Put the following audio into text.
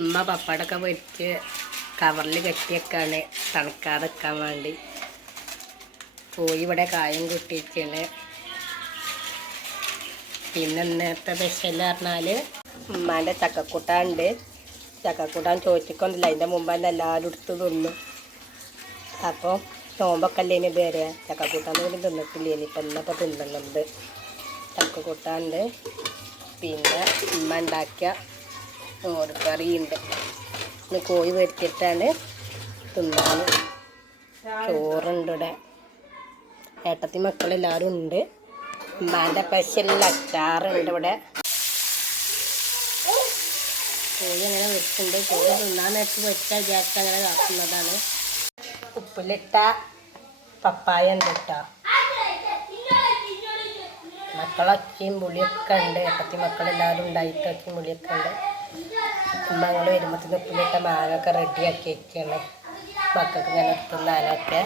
ഉമ്മ പപ്പടമൊക്കെ പൊരിച്ച് കവറിൽ കെട്ടിയൊക്കെയാണ് തണുക്കാതെ വെക്കാൻ വേണ്ടി. പോയി ഇവിടെ കായം കുട്ടിയിട്ടാണ് പിന്നെ ഇന്നത്തെ സ്പെഷ്യൽ പറഞ്ഞാൽ ഉമ്മാന്റെ ചക്കക്കൂട്ടാണ്ട് ചക്കക്കൂട്ടാൻ ചോദിച്ചിക്കൊന്നില്ല അതിന്റെ മുമ്പ് തന്നെ എല്ലാവരും എടുത്ത് തിന്നു. അപ്പോൾ നോമ്പൊക്കെ അല്ലേ ഇനി ഇതുവരെ? ചക്കക്കൂട്ടാൻ പോലും തിന്നിട്ടില്ല. ഇപ്പം ഇന്നപ്പോൾ തിന്നുന്നുണ്ട് ചക്കക്കൂട്ടാണ്ട് പിന്നെ ഉമ്മ ഉണ്ടാക്കിയ മോരുകറിയുണ്ട്. ഇന്ന് കോഴി വരുത്തിയിട്ടാണ് തിന്നാൻ. ചോറുണ്ട് ഇവിടെ. ഏട്ടത്തി മക്കളെല്ലാവരും ഉണ്ട്. ഉമ്മാന്റെ പശല്ല അച്ചാറുണ്ട് ഇവിടെ. കോഴി അങ്ങനെ വെച്ചിട്ടുണ്ട്. കോഴി തിന്നാൻ നേരത്ത് വെച്ചാൽ വിചാരിച്ച് അങ്ങനെ കാക്കുന്നതാണ്. ഉപ്പിലിട്ട പപ്പായ ഉണ്ട് കേട്ടോ. മക്കളൊക്കെയും പുളിയൊക്കെ ഉണ്ട്. ഏട്ടത്തി മക്കളെല്ലാവരും ഉണ്ടായിട്ട് പുളിയൊക്കെ ഉണ്ട്. മങ്ങൾ വരുമ്പോഴത്തേക്കും ഉപ്പിലിട്ട മാങ്ങൊക്കെ റെഡിയാക്കി വെക്കുകയാണ് മക്കൾക്ക് ഇങ്ങനെ തിന്നാനൊക്കെ.